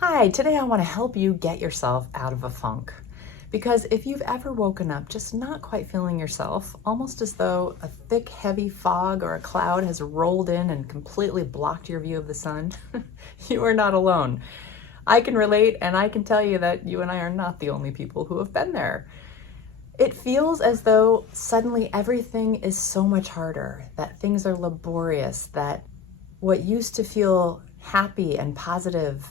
Hi, today I want to help you get yourself out of a funk. Because if you've ever woken up just not quite feeling yourself, almost as though a thick, heavy fog or a cloud has rolled in and completely blocked your view of the sun, you are not alone. I can relate, and I can tell you that you and I are not the only people who have been there. It feels as though suddenly everything is so much harder, that things are laborious, that what used to feel happy and positive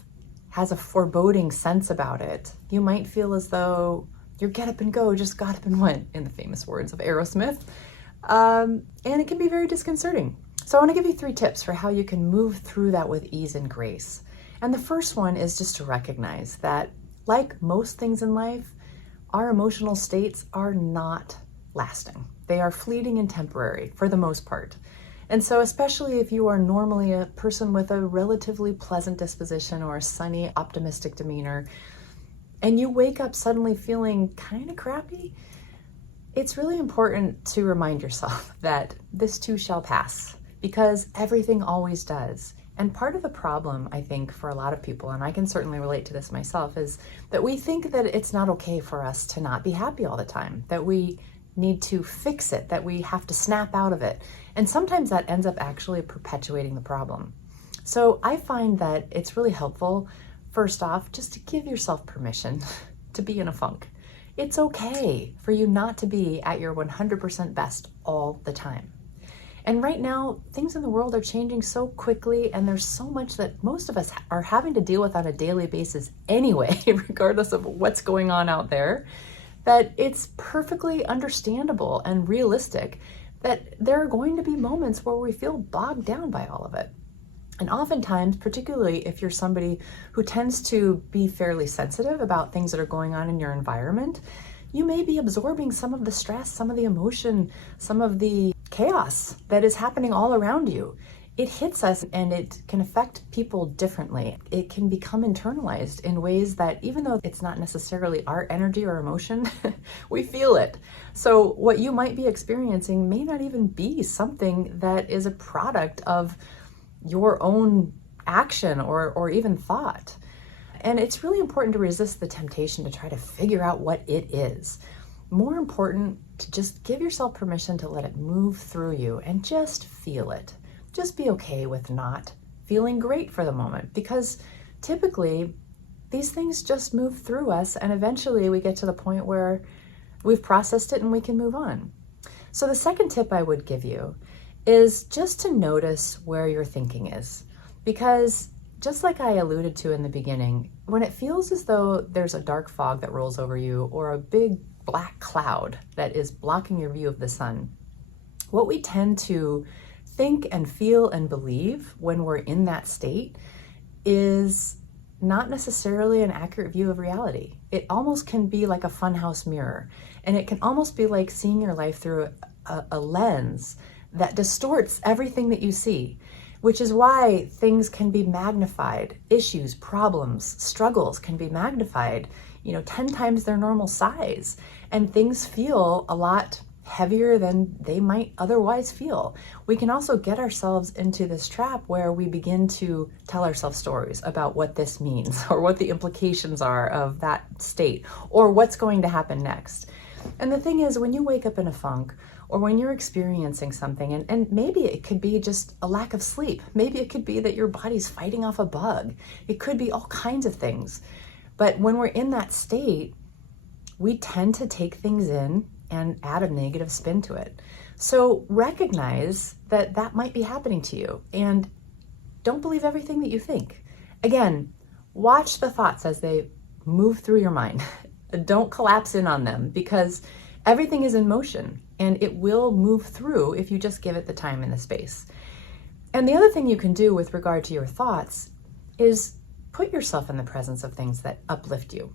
has a foreboding sense about it. You might feel as though your get up and go just got up and went, in the famous words of Aerosmith. And it can be very disconcerting. So I want to give you 3 tips for how you can move through that with ease and grace. And the first one is just to recognize that, like most things in life, our emotional states are not lasting. They are fleeting and temporary for the most part. And so especially if you are normally a person with a relatively pleasant disposition or a sunny, optimistic demeanor, and you wake up suddenly feeling kind of crappy, it's really important to remind yourself that this too shall pass, because everything always does. And part of the problem, I think, for a lot of people, and I can certainly relate to this myself, is that we think that it's not okay for us to not be happy all the time, that we need to fix it, that we have to snap out of it. And sometimes that ends up actually perpetuating the problem. So I find that it's really helpful, first off, just to give yourself permission to be in a funk. It's okay for you not to be at your 100% best all the time. And right now, things in the world are changing so quickly, and there's so much that most of us are having to deal with on a daily basis anyway, regardless of what's going on out there, that it's perfectly understandable and realistic that there are going to be moments where we feel bogged down by all of it. And oftentimes, particularly if you're somebody who tends to be fairly sensitive about things that are going on in your environment, you may be absorbing some of the stress, some of the emotion, some of the chaos that is happening all around you. It hits us and it can affect people differently. It can become internalized in ways that, even though it's not necessarily our energy or emotion, we feel it. So what you might be experiencing may not even be something that is a product of your own action or even thought. And it's really important to resist the temptation to try to figure out what it is. More important, to just give yourself permission to let it move through you and just feel it. Just be okay with not feeling great for the moment, because typically these things just move through us, and eventually we get to the point where we've processed it and we can move on. So the second tip I would give you is just to notice where your thinking is, because just like I alluded to in the beginning, when it feels as though there's a dark fog that rolls over you or a big black cloud that is blocking your view of the sun, what we tend to think and feel and believe when we're in that state is not necessarily an accurate view of reality. It almost can be like a funhouse mirror, and it can almost be like seeing your life through a lens that distorts everything that you see, which is why things can be magnified. Issues, problems, struggles can be magnified, 10 times their normal size, and things feel a lot heavier than they might otherwise feel. We can also get ourselves into this trap where we begin to tell ourselves stories about what this means or what the implications are of that state or what's going to happen next. And the thing is, when you wake up in a funk or when you're experiencing something, and maybe it could be just a lack of sleep, maybe it could be that your body's fighting off a bug, it could be all kinds of things. But when we're in that state, we tend to take things in and add a negative spin to it. So recognize that that might be happening to you, and don't believe everything that you think. Again, watch the thoughts as they move through your mind. Don't collapse in on them, because everything is in motion and it will move through if you just give it the time and the space. And the other thing you can do with regard to your thoughts is put yourself in the presence of things that uplift you.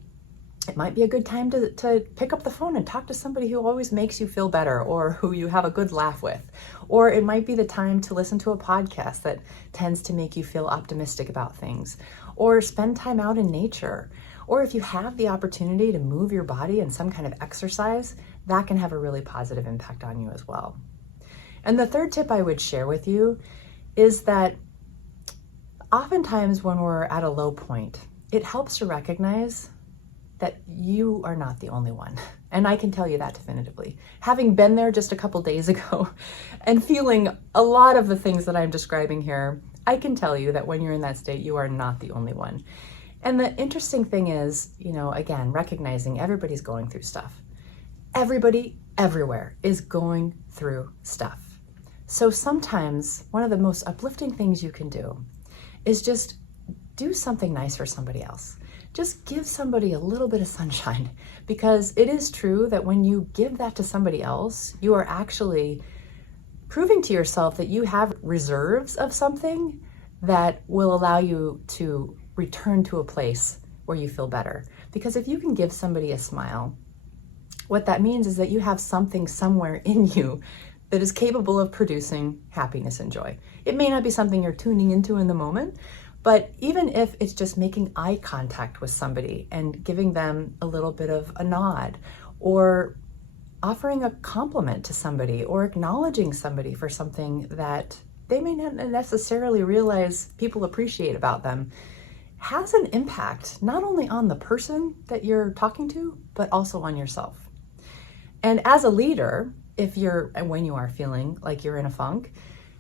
It might be a good time to pick up the phone and talk to somebody who always makes you feel better or who you have a good laugh with. Or it might be the time to listen to a podcast that tends to make you feel optimistic about things. Or spend time out in nature. Or if you have the opportunity to move your body in some kind of exercise, that can have a really positive impact on you as well. And the third tip I would share with you is that oftentimes when we're at a low point, it helps to recognize that you are not the only one. And I can tell you that definitively. Having been there just a couple days ago and feeling a lot of the things that I'm describing here, I can tell you that when you're in that state, you are not the only one. And the interesting thing is, again, recognizing everybody's going through stuff. Everybody, everywhere is going through stuff. So sometimes one of the most uplifting things you can do is just do something nice for somebody else. Just give somebody a little bit of sunshine, because it is true that when you give that to somebody else, you are actually proving to yourself that you have reserves of something that will allow you to return to a place where you feel better. Because if you can give somebody a smile, what that means is that you have something somewhere in you that is capable of producing happiness and joy. It may not be something you're tuning into in the moment, but even if it's just making eye contact with somebody and giving them a little bit of a nod, or offering a compliment to somebody, or acknowledging somebody for something that they may not necessarily realize people appreciate about them, has an impact not only on the person that you're talking to, but also on yourself. And as a leader, when you are feeling like you're in a funk,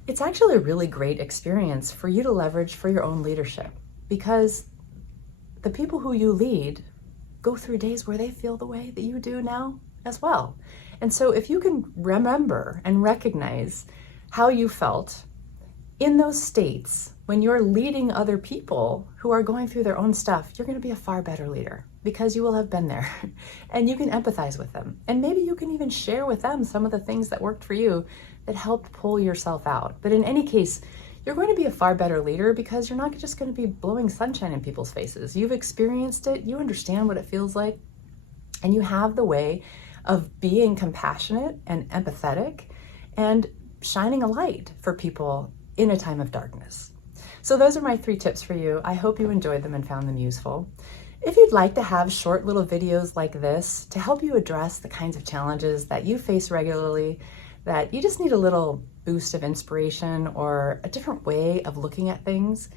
it's actually a really great experience for you to leverage for your own leadership, because the people who you lead go through days where they feel the way that you do now as well. And so if you can remember and recognize how you felt in those states when you're leading other people who are going through their own stuff, you're going to be a far better leader, because you will have been there and you can empathize with them. And maybe you can even share with them some of the things that worked for you that helped pull yourself out. But in any case, you're going to be a far better leader, because you're not just going to be blowing sunshine in people's faces. You've experienced it, you understand what it feels like, and you have the way of being compassionate and empathetic and shining a light for people in a time of darkness. So those are my 3 tips for you. I hope you enjoyed them and found them useful. If you'd like to have short little videos like this to help you address the kinds of challenges that you face regularly, that you just need a little boost of inspiration or a different way of looking at things,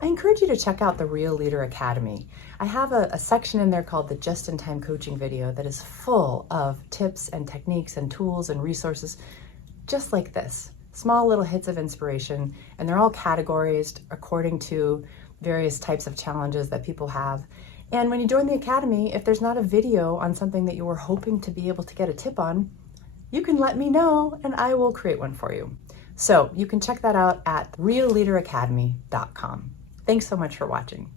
I encourage you to check out the Real Leader Academy. I have a section in there called the Just-in-Time Coaching video that is full of tips and techniques and tools and resources just like this. Small little hits of inspiration, and they're all categorized according to various types of challenges that people have. And when you join the Academy, if there's not a video on something that you were hoping to be able to get a tip on, you can let me know and I will create one for you. So you can check that out at realleaderacademy.com. Thanks so much for watching.